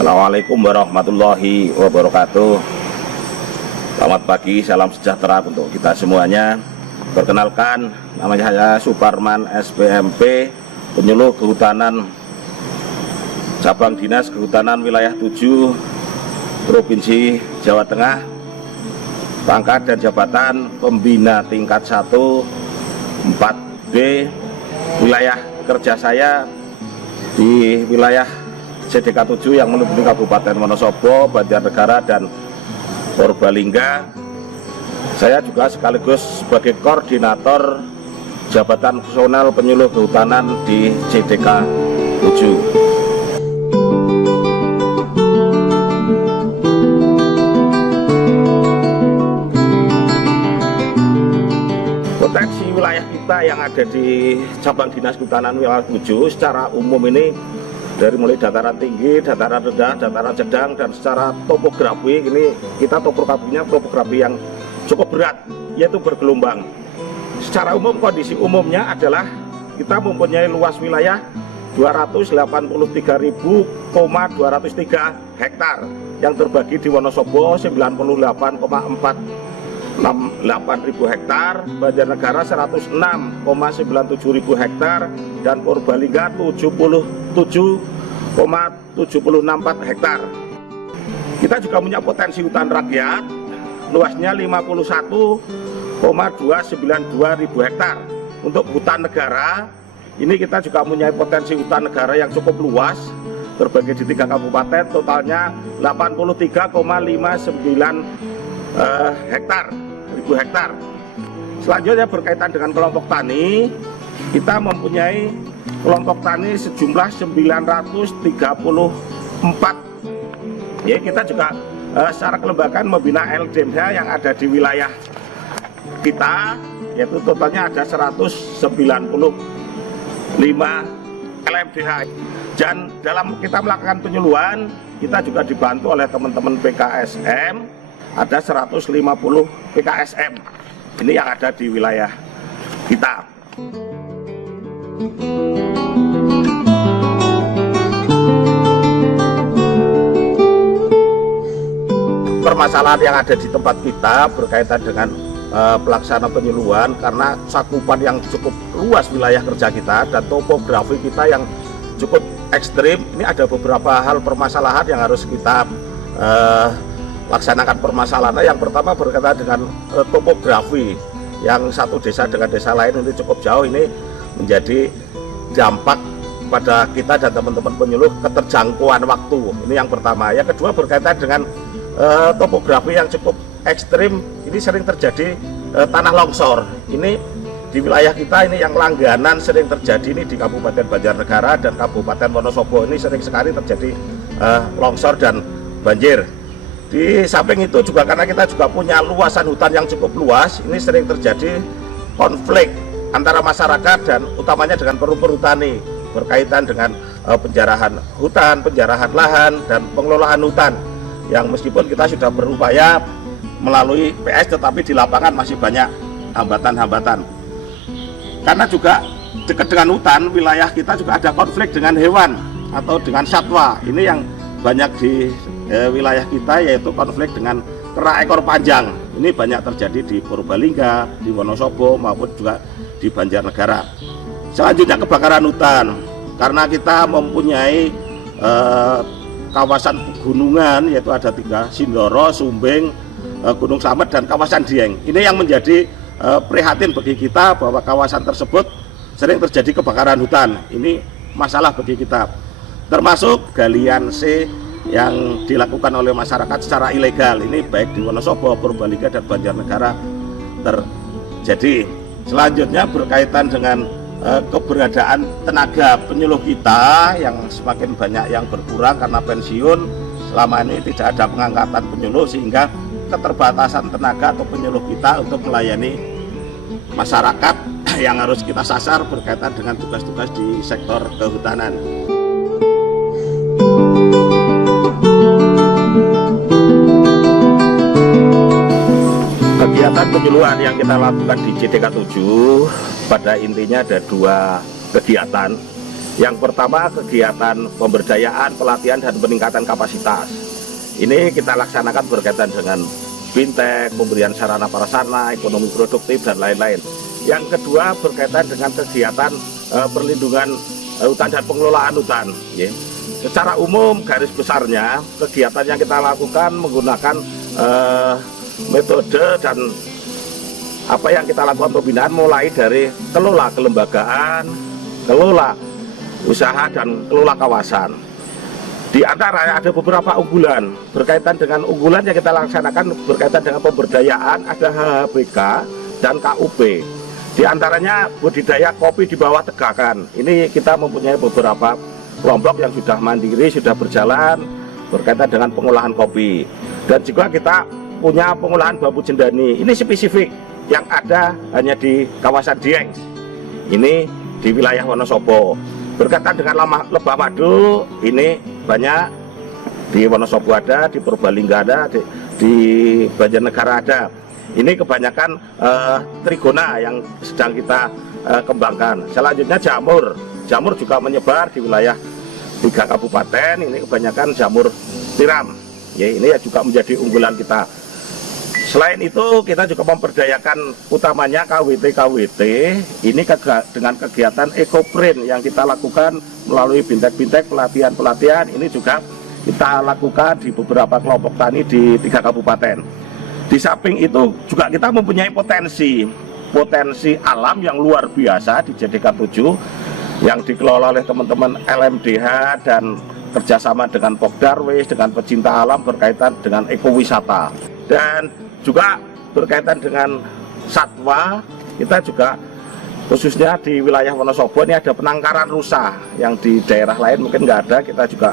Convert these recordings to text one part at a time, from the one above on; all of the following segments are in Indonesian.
Assalamualaikum warahmatullahi wabarakatuh. Selamat pagi, salam sejahtera untuk kita semuanya. Perkenalkan, namanya saya Suparman SPMP, penyuluh kehutanan cabang dinas kehutanan wilayah 7 Provinsi Jawa Tengah. Pangkat dan jabatan pembina tingkat 1 4B. Wilayah kerja saya di wilayah CDK 7 yang meliputi Kabupaten Wonosobo, Banjarnegara, dan Purbalingga. Saya juga sekaligus sebagai koordinator Jabatan Fungsional Penyuluh Kehutanan di CDK 7. Potensi wilayah kita yang ada di cabang dinas kehutanan wilayah 7 secara umum ini dari mulai dataran tinggi, dataran rendah, dataran sedang, dan secara topografi ini kita topografi yang cukup berat, yaitu bergelombang. Secara umum kondisi umumnya adalah kita mempunyai luas wilayah 283.203 hektar yang terbagi di Wonosobo 98,468.000 hektar, Banjarnegara 106,97.000 hektar, dan Purbalingga 77,7064 hektar. Kita juga punya potensi hutan rakyat, luasnya 51,292.000 hektar. Untuk hutan negara, ini kita juga punya potensi hutan negara yang cukup luas, terbagi di 3 kabupaten, totalnya 83,59 ribu hektar. Selanjutnya berkaitan dengan kelompok tani, kita mempunyai kelompok tani sejumlah 934. Ya, kita juga secara kelembagaan membina LDMH yang ada di wilayah kita, yaitu totalnya ada 195 LMDH. Dan dalam kita melakukan penyuluhan, kita juga dibantu oleh teman-teman PKSM, ada 150 PKSM. Ini yang ada di wilayah kita. Permasalahan yang ada di tempat kita berkaitan dengan pelaksanaan penyuluhan, karena cakupan yang cukup luas wilayah kerja kita dan topografi kita yang cukup ekstrim. Ini ada beberapa hal permasalahan yang harus kita laksanakan permasalahan. Yang pertama berkaitan dengan topografi, yang satu desa dengan desa lain ini cukup jauh, ini menjadi dampak pada kita dan teman-teman penyuluh keterjangkauan waktu. Ini yang pertama. Yang kedua berkaitan dengan topografi yang cukup ekstrim, ini sering terjadi tanah longsor. Ini di wilayah kita ini yang langganan sering terjadi ini di Kabupaten Banjarnegara dan Kabupaten Wonosobo, ini sering sekali terjadi longsor dan banjir. Di samping itu juga karena kita juga punya luasan hutan yang cukup luas, ini sering terjadi konflik antara masyarakat dan utamanya dengan perhutani berkaitan dengan penjarahan hutan, penjarahan lahan, dan pengelolaan hutan. Yang meskipun kita sudah berupaya melalui PS, tetapi di lapangan masih banyak hambatan-hambatan. Karena juga dekat dengan hutan, wilayah kita juga ada konflik dengan hewan atau dengan satwa. Ini yang banyak di wilayah kita, yaitu konflik dengan kera ekor panjang. Ini banyak terjadi di Purbalingga, di Wonosobo, maupun juga di Banjarnegara. Selanjutnya kebakaran hutan, karena kita mempunyai kawasan pegunungan, yaitu ada 3, Sindoro, Sumbing, Gunung Slamet, dan kawasan Dieng. Ini yang menjadi prihatin bagi kita bahwa kawasan tersebut sering terjadi kebakaran hutan. Ini masalah bagi kita, termasuk galian C yang dilakukan oleh masyarakat secara ilegal. Ini baik di Wonosobo, Purbalingga, dan Banjarnegara terjadi. Selanjutnya berkaitan dengan keberadaan tenaga penyuluh kita yang semakin banyak yang berkurang karena pensiun. Selama ini tidak ada pengangkatan penyuluh, sehingga keterbatasan tenaga atau penyuluh kita untuk melayani masyarakat yang harus kita sasar berkaitan dengan tugas-tugas di sektor kehutanan. Kegiatan penyuluhan yang kita lakukan di CDK 7 pada intinya ada 2 kegiatan. Yang pertama kegiatan pemberdayaan, pelatihan dan peningkatan kapasitas. Ini kita laksanakan berkaitan dengan fintech, pemberian sarana prasarana, ekonomi produktif dan lain-lain. Yang kedua berkaitan dengan kegiatan perlindungan hutan dan pengelolaan hutan. Secara umum garis besarnya kegiatan yang kita lakukan menggunakan metode dan apa yang kita lakukan pembinaan mulai dari kelola kelembagaan, kelola usaha dan kelola kawasan. Di antara ada beberapa unggulan berkaitan dengan unggulan yang kita laksanakan berkaitan dengan pemberdayaan, ada HHBK dan KUP. Di antaranya budidaya kopi di bawah tegakan. Ini kita mempunyai beberapa kelompok yang sudah mandiri, sudah berjalan berkaitan dengan pengolahan kopi. Dan juga kita punya pengolahan bambu jendani. Ini spesifik yang ada hanya di kawasan Dieng. Ini di wilayah Wonosobo. Berkaitan dengan lebah madu, ini banyak di Wonosobo ada, di Purbalingga ada, di Banjarnegara ada. Ini kebanyakan trigona yang sedang kita kembangkan. Selanjutnya jamur. Jamur juga menyebar di wilayah 3 kabupaten. Ini kebanyakan jamur tiram. Ya, ini juga menjadi unggulan kita. Selain itu kita juga memperdayakan utamanya KWT. Ini dengan kegiatan ekoprint yang kita lakukan melalui bintek-bintek pelatihan-pelatihan. Ini juga kita lakukan di beberapa kelompok tani di 3 kabupaten. Di samping itu juga kita mempunyai potensi alam yang luar biasa di JDK 7 yang dikelola oleh teman-teman LMDH dan kerjasama dengan Pokdarwis, dengan pecinta alam berkaitan dengan ekowisata. Dan juga berkaitan dengan satwa, kita juga khususnya di wilayah Wonosobo ini ada penangkaran rusa yang di daerah lain mungkin nggak ada, kita juga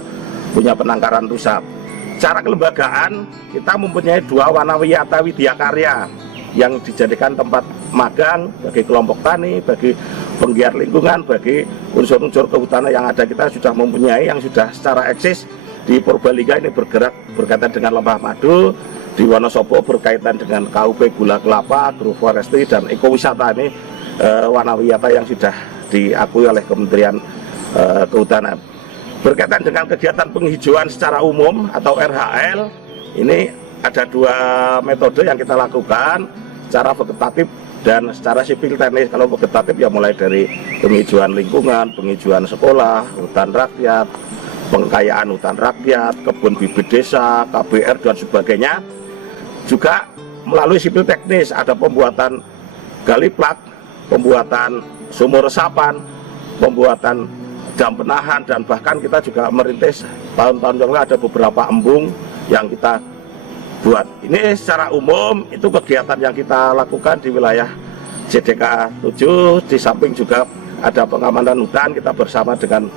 punya penangkaran rusa. Secara kelembagaan kita mempunyai 2 Wanawiyata Widya Karya yang dijadikan tempat magang bagi kelompok tani, bagi penggiat lingkungan, bagi unsur-unsur kehutanan yang ada. Kita sudah mempunyai yang sudah secara eksis di Purbalingga ini bergerak berkaitan dengan lebah madu, di Wonosobo berkaitan dengan KUP gula kelapa, agroforestry dan ekowisata. Ini Wanawiyata yang sudah diakui oleh Kementerian Kehutanan. Berkaitan dengan kegiatan penghijauan secara umum atau RHL, ini ada 2 metode yang kita lakukan, secara vegetatif dan secara sipil teknis. Kalau vegetatif ya mulai dari penghijauan lingkungan, penghijauan sekolah, hutan rakyat, pengkayaan hutan rakyat, kebun bibit desa, KBR dan sebagainya. Juga melalui sipil teknis ada pembuatan gali plak, pembuatan sumur resapan, pembuatan dam penahan, dan bahkan kita juga merintis tahun-tahun yang lalu ada beberapa embung yang kita buat. Ini secara umum itu kegiatan yang kita lakukan di wilayah JDK 7. Di samping juga ada pengamanan hutan, kita bersama dengan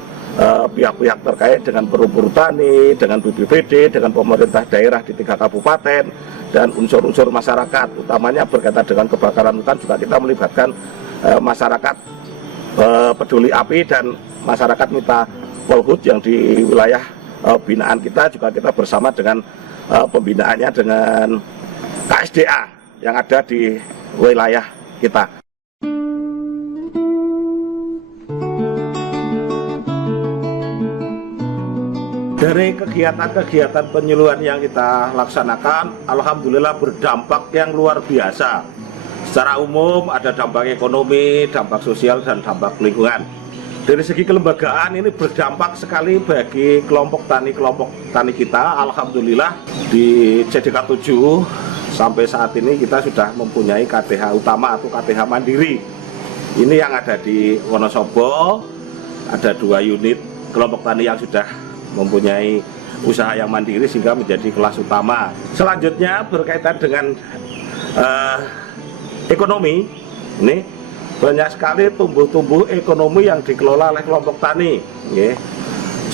pihak-pihak terkait dengan perubur tani, dengan BPBD, dengan pemerintah daerah di 3 kabupaten dan unsur-unsur masyarakat, utamanya berkaitan dengan kebakaran hutan juga kita melibatkan masyarakat peduli api dan masyarakat Mitra Polhut yang di wilayah binaan kita, juga kita bersama dengan pembinaannya dengan KSDA yang ada di wilayah kita. Dari kegiatan-kegiatan penyuluhan yang kita laksanakan, alhamdulillah berdampak yang luar biasa. Secara umum ada dampak ekonomi, dampak sosial, dan dampak lingkungan. Dari segi kelembagaan ini berdampak sekali bagi kelompok tani kita. Alhamdulillah di JDK 7 sampai saat ini kita sudah mempunyai KTH utama atau KTH mandiri. Ini yang ada di Wonosobo, ada 2 unit kelompok tani yang sudah mempunyai usaha yang mandiri sehingga menjadi kelas utama. Selanjutnya berkaitan dengan ekonomi, ini banyak sekali tumbuh-tumbuh ekonomi yang dikelola oleh kelompok tani.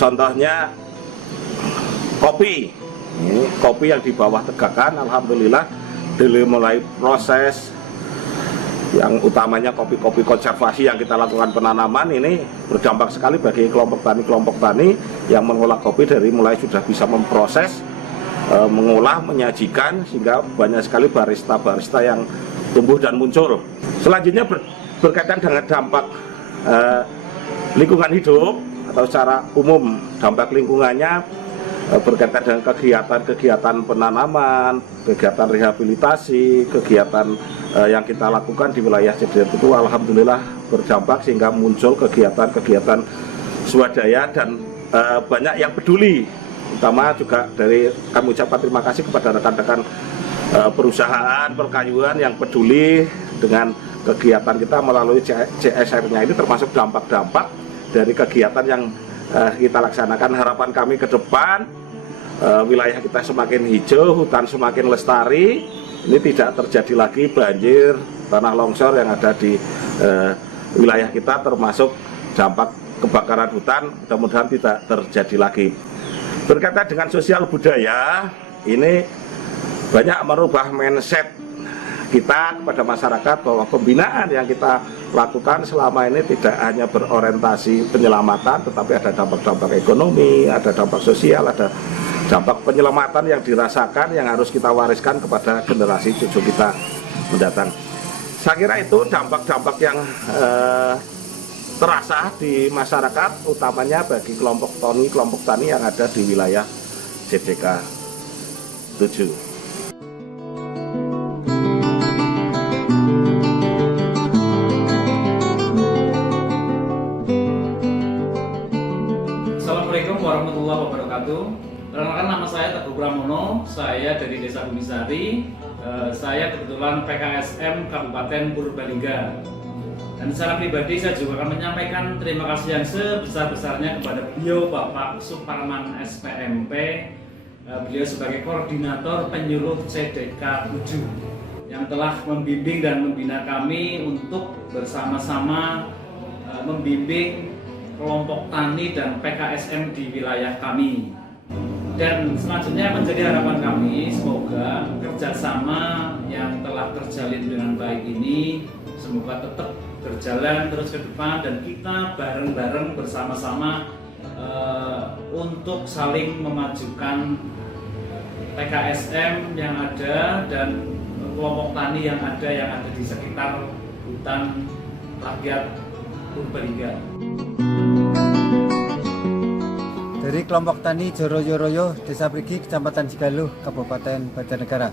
Contohnya kopi, ini kopi yang di bawah tegakan, alhamdulillah dari mulai proses yang utamanya kopi-kopi konservasi yang kita lakukan penanaman, ini berdampak sekali bagi kelompok tani yang mengolah kopi, dari mulai sudah bisa memproses, mengolah, menyajikan, sehingga banyak sekali barista-barista yang tumbuh dan muncul. Selanjutnya berkaitan dengan dampak lingkungan hidup atau secara umum dampak lingkungannya berkaitan dengan kegiatan-kegiatan penanaman, kegiatan rehabilitasi, kegiatan yang kita lakukan di wilayah CDR itu alhamdulillah berdampak sehingga muncul kegiatan-kegiatan swadaya dan banyak yang peduli. Utama juga dari kami ucapkan terima kasih kepada rekan-rekan perusahaan perkayuan yang peduli dengan kegiatan kita melalui CSR-nya ini, termasuk dampak-dampak dari kegiatan yang kita laksanakan. Harapan kami ke depan wilayah kita semakin hijau, hutan semakin lestari, ini tidak terjadi lagi banjir, tanah longsor yang ada di wilayah kita, termasuk dampak kebakaran hutan, mudah-mudahan tidak terjadi lagi. Berkaitan dengan sosial budaya, ini banyak merubah mindset kita kepada masyarakat bahwa pembinaan yang kita lakukan selama ini tidak hanya berorientasi penyelamatan, tetapi ada dampak-dampak ekonomi, ada dampak sosial, ada dampak penyelamatan yang dirasakan yang harus kita wariskan kepada generasi cucu kita mendatang. Saya kira itu dampak-dampak yang terasa di masyarakat, utamanya bagi kelompok tani yang ada di wilayah JDK 7. Assalamualaikum warahmatullahi wabarakatuh. Perkenalkan, nama saya Teguh Pramono, saya dari Desa Bumisari. Saya kebetulan PKSM Kabupaten Purbalingga. Dan secara pribadi saya juga akan menyampaikan terima kasih yang sebesar-besarnya kepada beliau Bapak Suparman SPMP. Beliau sebagai koordinator penyuluh CDK 7 yang telah membimbing dan membina kami untuk bersama-sama membimbing kelompok tani dan PKSM di wilayah kami. Dan selanjutnya menjadi harapan kami, semoga kerjasama yang telah terjalin dengan baik ini semoga tetap berjalan terus ke depan, dan kita bareng-bareng bersama-sama untuk saling memajukan PKSM yang ada dan kelompok tani yang ada di sekitar hutan rakyat Purbalingga. Dari kelompok tani Joroyo, Desa Prigi, Kecamatan Cigaluh, Kabupaten Banjarnegara,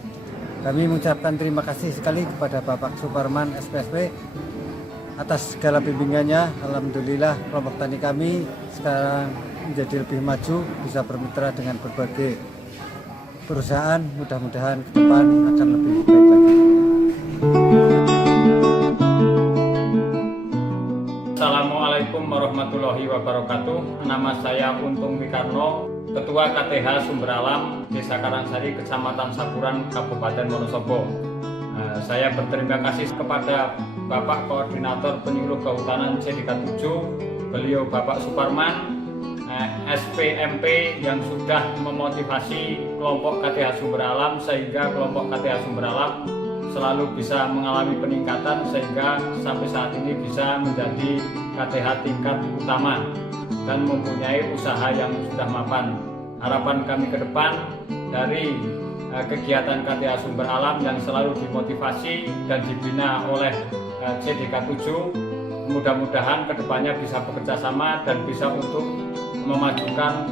kami mengucapkan terima kasih sekali kepada Bapak Suparman SPSP atas segala bimbingannya. Alhamdulillah kelompok tani kami sekarang menjadi lebih maju, bisa bermitra dengan berbagai perusahaan. Mudah-mudahan ke depan akan lebih baik lagi. Assalamualaikum warahmatullahi wabarakatuh. Nama saya Untung Wikarno, Ketua KTH Sumber Alam Desa Karangsari, Kecamatan Sakuran, Kabupaten Wonosobo. Saya berterima kasih kepada Bapak Koordinator Penyuluh Kehutanan CDK 7, beliau Bapak Suparman SPMP, yang sudah memotivasi kelompok KTH Sumber Alam sehingga kelompok KTH Sumber Alam selalu bisa mengalami peningkatan sehingga sampai saat ini bisa menjadi KTH tingkat utama dan mempunyai usaha yang sudah mapan. Harapan kami ke depan dari kegiatan KTH Sumber Alam yang selalu dimotivasi dan dibina oleh CDK 7, mudah-mudahan kedepannya bisa bekerja sama dan bisa untuk memajukan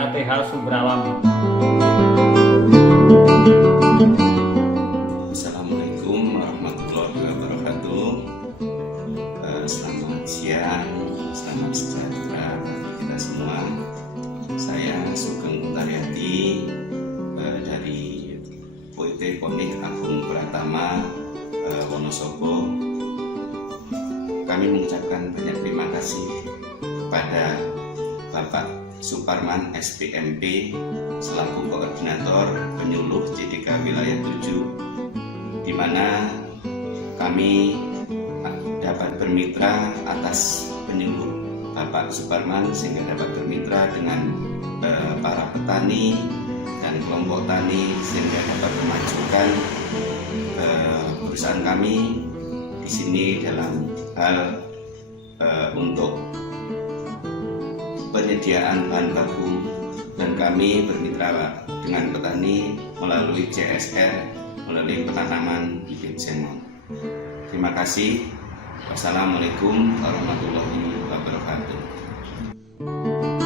KTH Sumber Alam. Assalamualaikum warahmatullahi wabarakatuh. Selamat siang, selamat sejahtera bagi kita semua. Saya Sugeng Utaryati dari Politeknik Agung Pratama Wonosobo. Kami mengucapkan banyak terima kasih kepada Bapak Suparman SPMP selaku koordinator penyuluh JDK wilayah 7, di mana kami dapat bermitra atas penyuluh Bapak Suparman sehingga dapat bermitra dengan para petani dan kelompok tani sehingga dapat memajukan perusahaan kami di sini dalam hal untuk penyediaan bahan baku, dan kami bermitra dengan petani melalui CSR, melalui penanaman bibit sengon. Terima kasih. Wassalamualaikum warahmatullahi wabarakatuh.